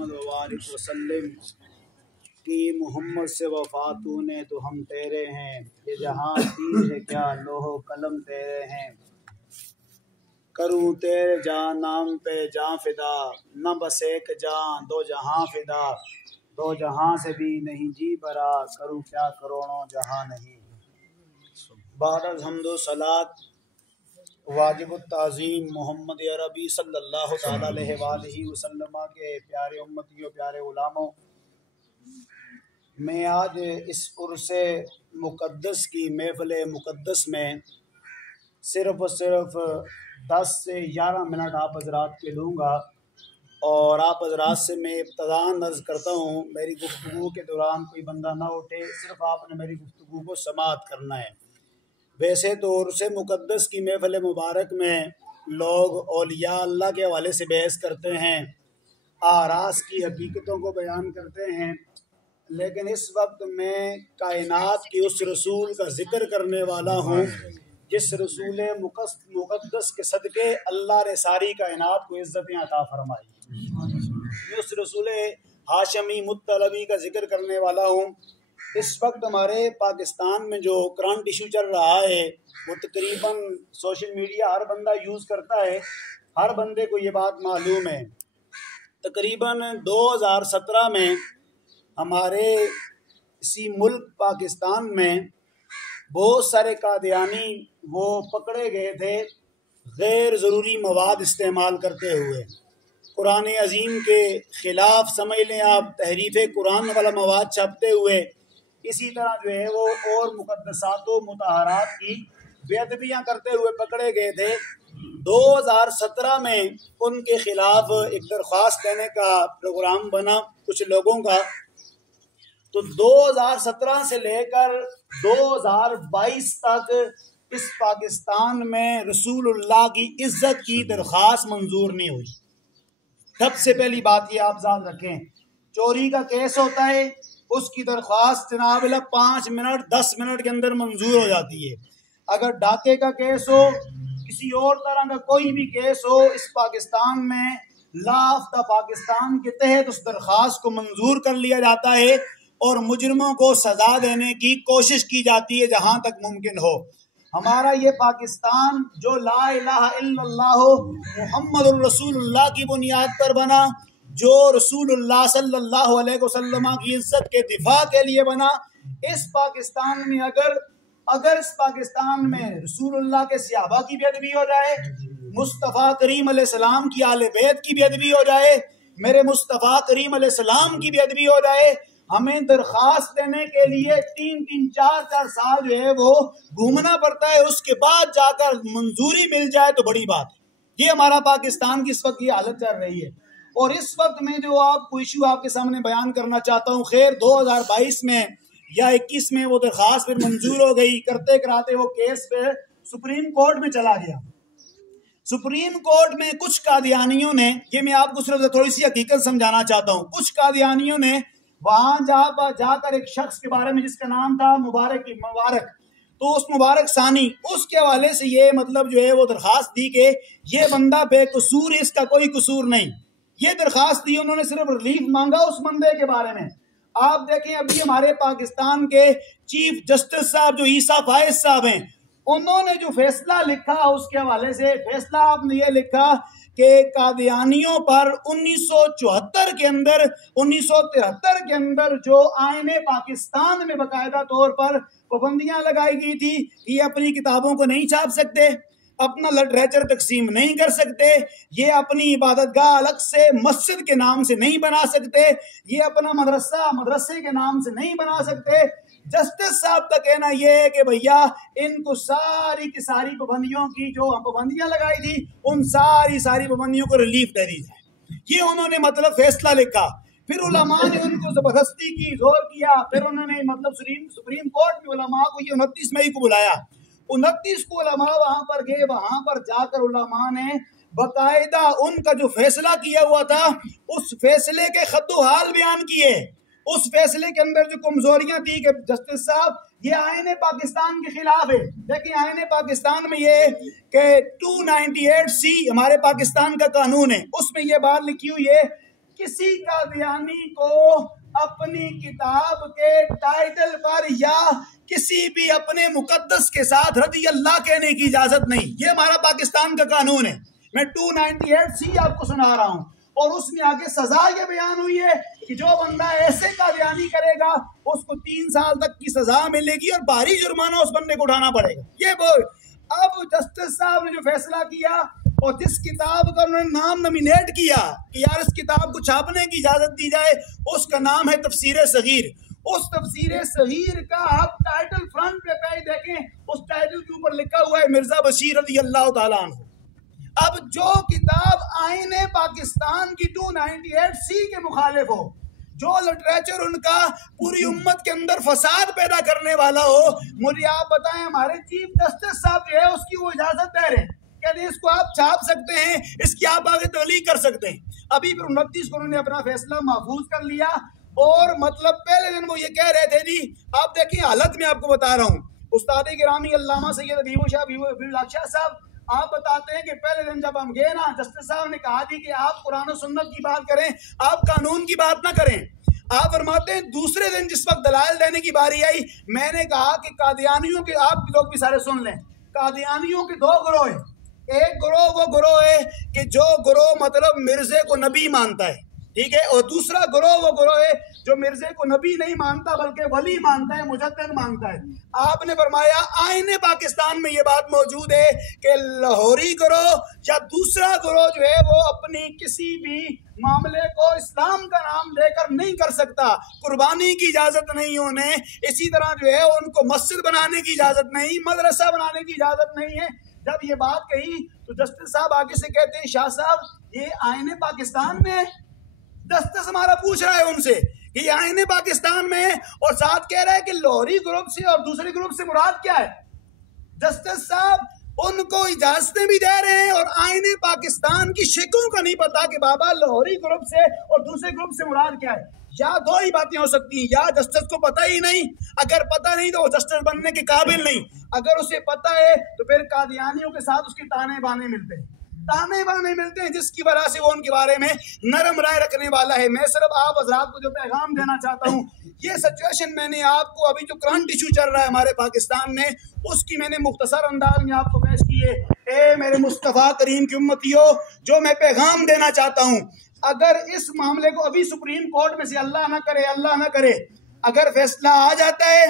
मोहम्मद वसल्लम कि मोहम्मद से वफा तूने तो हम तेरे हैं, ये जहाँ तीर है क्या लोहो कलम तेरे हैं। करूँ तेरे जान नाम पे जान फिदा, न बस एक जान दो जहाँ फिदा। दो जहाँ से भी नहीं जी बरा, करूँ क्या करोड़ों जहाँ नहीं। बाद हम्दो सलात वाजिब ताज़ीम मोहम्मद अरबी सल्लल्लाहु तआला अलैहि वसल्लम के प्यारे उम्मतियों, प्यारे गुलामों, मैं आज इस उर्से मुक़द्दस की महफ़िल मुक़द्दस में सिर्फ़ और सिर्फ 10 से 11 मिनट आप हज़रात के लूँगा और आप हज़रात से मैं इब्तिदाअन अर्ज़ करता हूँ, मेरी गुफ्तगू के दौरान कोई बंदा ना उठे, सिर्फ़ आपने मेरी गुफ्तगू को समाअत करना है। वैसे तो उर्से मुक़द्दस की महफ़िल मुबारक में लोग औलिया अल्लाह के हवाले से बहस करते हैं, आरास की हकीकतों को बयान करते हैं, लेकिन इस वक्त मैं कायनात के उस रसूल का ज़िक्र करने वाला हूँ जिस रसूल मुक़द्दस के सदक़े अल्लाह ने सारी कायनात को इज़्ज़तें अता फरमाई। उस रसूल हाशमी मुत्तलबी का ज़िक्र करने वाला हूँ। इस वक्त हमारे पाकिस्तान में जो करंट इशू चल रहा है वो तकरीबन सोशल मीडिया हर बंदा यूज़ करता है, हर बंदे को ये बात मालूम है। तकरीबन 2017 में हमारे इसी मुल्क पाकिस्तान में बहुत सारे कादियानी वो पकड़े गए थे गैर ज़रूरी मवाद इस्तेमाल करते हुए। कुरान अज़ीम के ख़िलाफ़ समझ लें आप, तहरीफ़ कुरान वाला मवाद छापते हुए, इसी तरह जो है वो और मुक़द्दसात व मुताहरात की बेअदबियाँ करते हुए पकड़े गए थे। 2017 में उनके ख़िलाफ़ एक दरख्वास्त देने का प्रोग्राम बना कुछ लोगों का। तो 2017 से लेकर 2022 तक इस पाकिस्तान में रसूलुल्लाह की इज़्ज़त की दरख्वास्त मंजूर नहीं हुई। सबसे पहली बात ये आप ध्यान रखें, चोरी का केस होता है, उसकी दरख्वास्त जनाब 5 मिनट 10 मिनट के अंदर मंजूर हो जाती है। अगर डाके का केस हो, किसी और तरह का कोई भी केस हो, इस पाकिस्तान में लाफ्ता पाकिस्तान के तहत उस दरख्वास्त को मंजूर कर लिया जाता है और मुजरिमों को सजा देने की कोशिश की जाती है जहां तक मुमकिन हो। हमारा ये पाकिस्तान जो ला इलाहा इल्लल्लाह मुहम्मदुर रसूलुल्लाह की बुनियाद पर बना, जो रसूलुल्लाह सल्लल्लाहु अलैहि वसल्लम की इज्जत के दिफा के लिए बना, इस पाकिस्तान में अगर इस पाकिस्तान में रसूलुल्लाह के सहाबा की बेअदबी हो जाए, मुस्तफ़ा करीम अलैहिस्सलाम की आले बैत की बेअदबी हो जाए, मेरे मुस्तफ़ा करीम अलैहिस्सलाम की बेअदबी हो जाए, हमें दरख्वास्त देने के लिए 3-3 4-4 साल जो है वो घूमना पड़ता है, उसके बाद जाकर मंजूरी मिल जाए तो बड़ी बात है। ये हमारा पाकिस्तान की इस वक्त ये हालत चल रही है। और इस वक्त में जो आपको इशू आपके सामने बयान करना चाहता हूँ, खैर 2022 में या 21 में वो दरख्वास्त फिर मंजूर हो गई, करते कराते वो केस फिर सुप्रीम कोर्ट में चला गया। सुप्रीम कोर्ट में कुछ कादियानियों ने, ये मैं आपको सिर्फ थोड़ी सी हकीकत समझाना चाहता हूँ, कुछ कादियानियों ने वहां जाकर एक शख्स के बारे में जिसका नाम था मुबारक, तो उस मुबारक सानी, उसके हवाले से ये मतलब जो है वो दरख्वास्त दी कि ये बंदा बेकसूर है, इसका कोई कसूर नहीं। ये दरख्वास्त दी, उन्होंने सिर्फ रिलीफ मांगा उस बंदे के बारे में। आप देखें अभी हमारे पाकिस्तान के चीफ जस्टिस साहब जो ईसा फायज साहब हैं, उन्होंने जो फैसला लिखा उसके हवाले से फैसला आपने ये लिखा कि कादियानियों पर 1974 के अंदर 1973 के अंदर जो आईने पाकिस्तान में बाकायदा तौर पर पाबंदियां लगाई गई थी, ये अपनी किताबों को नहीं छाप सकते, अपना लिटरेचर तकसीम नहीं कर सकते, ये अपनी इबादतगाह अलग से मस्जिद के नाम से नहीं बना सकते, ये अपना मदरसे के नाम से नहीं बना सकते। जस्टिस साहब का कहना यह है कि भैया इनको सारी की सारी पाबंदियों की जो पाबंदियां लगाई थी, उन सारी पाबंदियों को रिलीफ दे दी जाए। ये उन्होंने मतलब फैसला लिखा। फिर उलमा ने उनको जबरदस्ती की, जोर किया, फिर उन्होंने मतलब सुप्रीम कोर्ट में उलमा को ये 29 मई को बुलाया। 29 को उलमा वहां पर गए, वहां पर जाकर उलमा ने बाकायदा उनका जो फैसला किया हुआ था उस फैसले के खद्दो हाल बयान किए। उस फैसले के अंदर जो कमजोरियां थी कि जस्टिस साहब ये आईने पाकिस्तान के खिलाफ है। देखिए आईने पाकिस्तान में ये कि 298C हमारे पाकिस्तान का कानून है, उसमें ये बात लिखी हुई है किसी कादियानी को अपनी किताब के टाइटल पर या किसी भी अपने मुकद्दस के साथ रज़ी अल्लाह कहने की इजाजत नहीं। ये हमारा पाकिस्तान का कानून है। मैं 298C आपको सुना रहा हूं और उसमें आगे सजा ये बयान हुई है कि जो बंदा ऐसे कादियानी करेगा उसको 3 साल तक की सजा मिलेगी और भारी जुर्माना उस बंदे को उठाना पड़ेगा। ये वो अब जस्टिस साहब ने जो फैसला किया और जिस किताब का उन्होंने नाम नॉमिनेट किया कि यार इस किताब को छापने की इजाजत दी जाए, उसका नाम है तफसीर सगीर। उस तफसीर सगीर का आप टाइटल फ्रंट पे पेज देखें, उस टाइटल के ऊपर लिखा हुआ है मिर्जा बशीर रज़ी अल्लाह तआला अन्हु। अब जो किताब आईने पाकिस्तान की 298C के मुखालिफ हो, जो लिटरेचर उनका पूरी उम्मत के अंदर फसाद पैदा करने वाला हो, मुझे आप बताएं हमारे चीफ जस्टिस साहब जो है उसकी वो इजाजत दे रहे हैं, कहते इसको आप छाप सकते हैं, इसकी आप आगे तबलीग कर सकते हैं। अभी फिर 29 को उन्होंने अपना फैसला महफूज कर लिया और मतलब पहले दिन वो ये कह रहे थे जी, आप देखिए हालत में आपको बता रहा हूँ, उस्ताद गिरामी अल्लामा सैयद हबीबुल्लाह शाह साहब आप बताते हैं कि पहले दिन जब हम गए ना, जस्टिस साहब ने कहा थी कि आप कुरान और सुन्नत की बात करें, आप कानून की बात ना करें। आप फरमाते हैं दूसरे दिन जिस वक्त दलाइल देने की बारी आई, मैंने कहा कि कादियानियों के, आप लोग भी सारे सुन लें, कादियानियों के 2 गिरोह है। एक गिरोह वो गिरोह है कि जो गिरोह मतलब मिर्जे को नबी मानता है, ठीक है, और दूसरा गिरोह वो गिरोह है जो मिर्जे को नबी नहीं मानता बल्कि वली मानता है, मुजद्दिद मानता है। आपने फरमाया आईने पाकिस्तान में ये बात मौजूद है कि लाहौरी गिरोह या दूसरा गिरोह जो है वो अपनी किसी भी मामले को इस्लाम का नाम देकर नहीं कर सकता, कुर्बानी की इजाजत नहीं उन्हें, इसी तरह जो है उनको मस्जिद बनाने की इजाजत नहीं, मदरसा बनाने की इजाजत नहीं है। जब ये बात कही तो जस्टिस साहब आगे से कहते हैं शाह साहब ये आईने पाकिस्तान में है। जस्टिस हमारा पूछ रहा है उनसे कि ये आईने पाकिस्तान में है और साथ कह रहा है कि लाहौरी ग्रुप से और दूसरे ग्रुप से मुराद क्या है। जस्टिस साहब उनको इजाजतें भी दे रहे हैं और आईने पाकिस्तान की शिकों का नहीं पता कि बाबा लाहौरी ग्रुप से और दूसरे ग्रुप से मुराद क्या है। या 2 ही बातें हो सकती हैं, या जस्टिस को पता ही नहीं, अगर पता नहीं तो वो जस्टिस बनने के काबिल नहीं, अगर उसे पता है तो फिर कादियानियों के साथ उसके ताने बाने मिलते हैं जिसकी वजह से वो उनके बारे में नरम राय रखने वाला है। मैं सिर्फ आप हजरात को जो पैगाम देना चाहता हूँ, ये सिचुएशन मैंने आपको अभी जो करंट इशू चल रहा है हमारे पाकिस्तान में, उसकी मैंने मुख्तसर अंदाज में आपको पेश की है। ए मेरे मुस्तफ़ा करीम की उम्मतियों, जो मैं पैगाम देना चाहता हूँ, अगर इस मामले को अभी सुप्रीम कोर्ट में से अल्लाह ना करे अगर फैसला आ जाता है,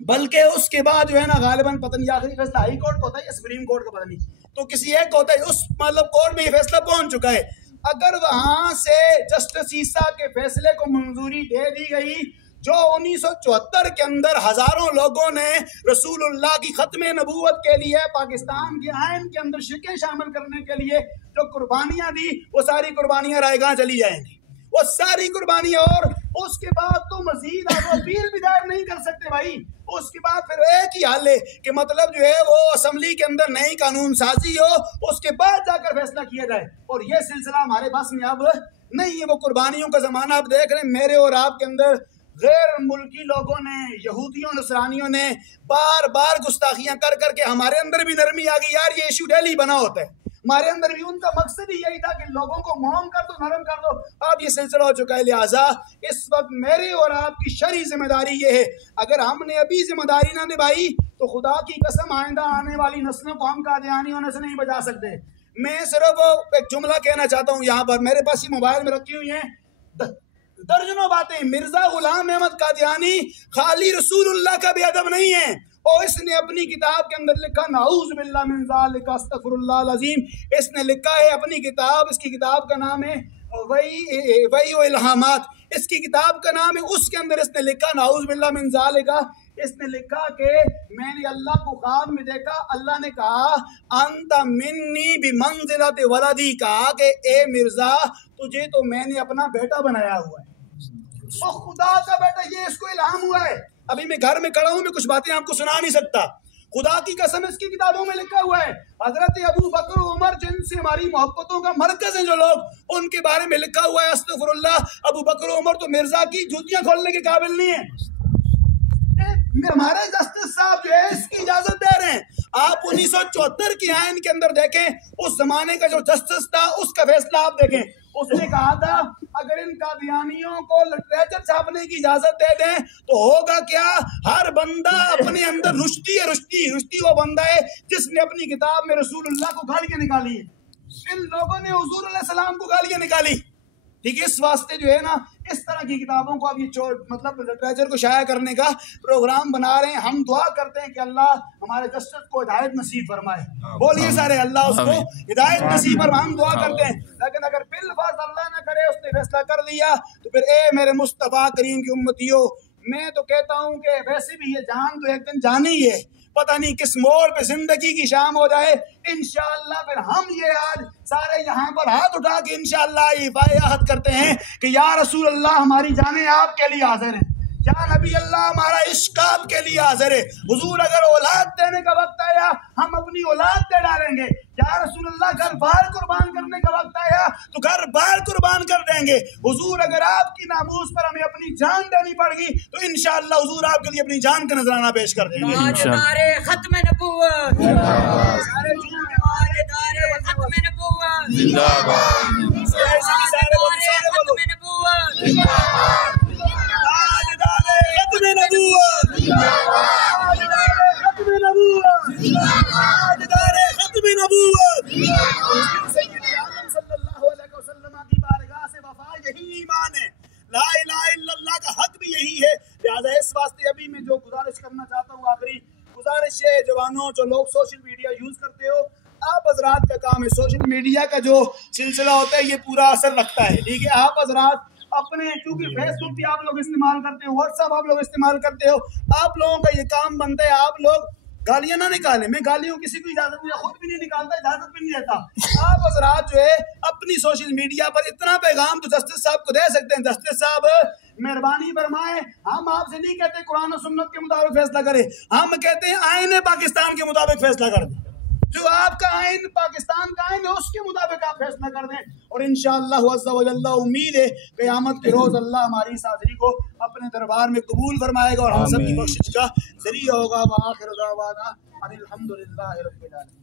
बल्कि उसके बाद जो है ना गालिबन पता नहीं आखिरी फैसला हाई कोर्ट का होता है या सुप्रीम कोर्ट का पता नहीं, तो किसी एक का होता है, उस मतलब कोर्ट में ये फैसला पहुंच चुका है, अगर वहां से जस्टिस ईसा के फैसले को मंजूरी दे दी गई, जो 1974 के अंदर हजारों लोगों ने रसूलुल्लाह की खत्म नबूवत के लिए पाकिस्तान के आइन के अंदर शिकें शामिल करने के लिए जो कुर्बानियां दी, वो सारी कुर्बानियां रायगां चली जाएंगी, वो सारी कुर्बानियां। और उसके बाद तो मजीद आप अपील भी दायर नहीं कर सकते भाई। उसके बाद फिर एक ही हाल है कि मतलब जो है वो असम्बली के अंदर नई कानून साजी हो, उसके बाद जाकर फैसला किया जाए, और ये सिलसिला हमारे पास में अब नहीं है। वो कुर्बानियों का जमाना आप देख रहे हैं, मेरे और आपके अंदर गैर मुल्की लोगों ने, यहूदियों नसरानियों ने बार बार गुस्ताखियां कर करके हमारे अंदर भी नरमी आ गई। यार ये इशू डेली बना होता है, हमारे अंदर भी उनका मकसद ही यही था कि लोगों को मौम कर दो, नरम कर दो। अब ये सिलसिला हो चुका है, लिहाजा इस वक्त मेरी और आपकी शरई जिम्मेदारी ये है, अगर हमने अभी जिम्मेदारी ना निभाई तो खुदा की कसम आइंदा आने वाली नस्लों को हम कादियानी होने से नहीं बचा सकते। मैं सिर्फ एक जुमला कहना चाहता हूँ, यहाँ पर मेरे पास ही मोबाइल में रखी हुई है दर्जनों बातें। मिर्जा गुलाम अहमद कादियानी खाली रसूलुल्लाह का बेअदब नहीं है, और इसने अपनी किताब के अंदर लिखा नाऊज़ बिल्लाह मिन ज़ालिका अस्तग़फिरुल्लाह अज़ीम, इसने लिखा है अपनी किताब, इसकी किताब का नाम है वही इल्हामात, इसकी किताब का नाम है, उसके अंदर इसने लिखा नाऊज़ बिल्लाह मिन ज़ालिका, इसने लिखा कि मैंने अल्लाह को ख्वाब में देखा, अल्लाह ने कहा अंत मिन्नी बिमंज़िलति वलदी, कहा कि ए मिर्जा तुझे तो मैंने अपना बेटा बनाया हुआ है, और खुदा का बेटा, ये इसको इल्हाम हुआ है। अभी मैं घर में खड़ा हूं, मैं कुछ बातें आपको सुना नहीं सकता, खुदा की कसम इसकी किताबों में लिखा हुआ है। हजरत अबू बकर उमर जिनसे हमारी मोहब्बतों का मरकज है जो लोग, उनके बारे में लिखा हुआ है अस्तगफिरुल्लाह, अबू बकर उमर तो मिर्जा की जूतियां खोलने के काबिल नहीं है। हमारे जस्टिस साहब जो है इसकी इजाजत दे रहे हैं। आप 1974 की आयन के अंदर देखें, उस जमाने का जो जस्टिस था उसका फैसला आप देखें, उसने कहा था अगर इन कादियानियों को लिटरेचर छापने की इजाजत दे दें तो होगा क्या, हर बंदा अपने अंदर रुश्ती है। रुश्ती वो बंदा है जिसने अपनी किताब में रसूलुल्लाह को गालियां निकाली है। इन लोगों ने हुजूर अलैहि सलाम को गालियां निकाली। ठीक है, इस वास्ते जो है ना, इस तरह की किताबों को अब ये मतलब लिटरेचर को शाया करने का प्रोग्राम बना रहे हैं। हम दुआ करते हैं कि अल्लाह हमारे जस्टिस को हिदायत नसीब फरमाए। बोलिए सारे अल्लाह उसको हिदायत नसीब फरमाए, हम दुआ करते हैं। लेकिन अगर बिलफर्ज अल्लाह ना करे, उसने फैसला कर दिया, तो फिर ए मेरे मुस्तफ़ा करीम की उम्मतियों, मैं तो कहता हूँ कि वैसे भी ये जान तो एक दिन जानी है, पता नहीं किस मोड़ पे जिंदगी की शाम हो जाए। इंशाअल्लाह फिर हम ये आज सारे यहाँ पर हाथ उठा के इंशाअल्लाह ये बायात करते हैं कि या रसूल अल्लाह हमारी जाने आपके लिए हाजिर है, या नबी अल्लाह हमारा इश्क आपके लिए हाजिर है। हुजूर अगर औलाद देने का वक्त आया हम अपनी औलाद दे डालेंगे। या रसूल अल्लाह घर बार कुर्बान करने का वक्त आया तो घर बार कुर्बान कर देंगे। हुजूर अगर आपकी नामूस पर हमें अपनी जान देनी पड़ेगी तो इंशाअल्लाह हुजूर आपके लिए अपनी जान का नजराना पेश कर देंगे। खत्म नबूवत इस वास्ते अभी मैं जो गुजारिश करना चाहता हूँ, आखिरी गुजारिश है जवानों, जो लोग सोशल मीडिया यूज करते हो, आप हजरात का काम है, सोशल मीडिया का जो सिलसिला होता है ये पूरा असर रखता है। ठीक है, आप हजरात अपने, क्योंकि फेसबुक भी आप लोग इस्तेमाल करते हो, व्हाट्सएप आप लोग इस्तेमाल करते हो, आप लोगों का ये काम बनता है आप लोग गालियां ना निकालें। मैं गालियों किसी को इजाजत नहीं, खुद भी नहीं निकालता, इजाजत भी नहीं देता। आप हजरात जो है अपनी सोशल मीडिया पर इतना पैगाम तो जस्टिस साहब को दे सकते हैं। जस्टिस साहब मेहरबानी फरमाए, हम आपसे नहीं कहते कुरान और सुन्नत के मुताबिक फैसला करें, हम कहते हैं आईने पाकिस्तान के मुताबिक फैसला कर दें। जो आपका आइन पाकिस्तान का आइन है उसके मुताबिक आप फैसला कर दें। और इंशाअल्लाह अज़्ज़ा व जल्ला उम्मीद है क़यामत के रोज़ अल्लाह हमारी इस हाज़िरी को अपने दरबार में कबूल फरमाएगा और हम सब की बख्शिश का ज़रिया होगा। व आखिर दावाना अनिल हम्दुलिल्लाहि रब्बिल आलमीन।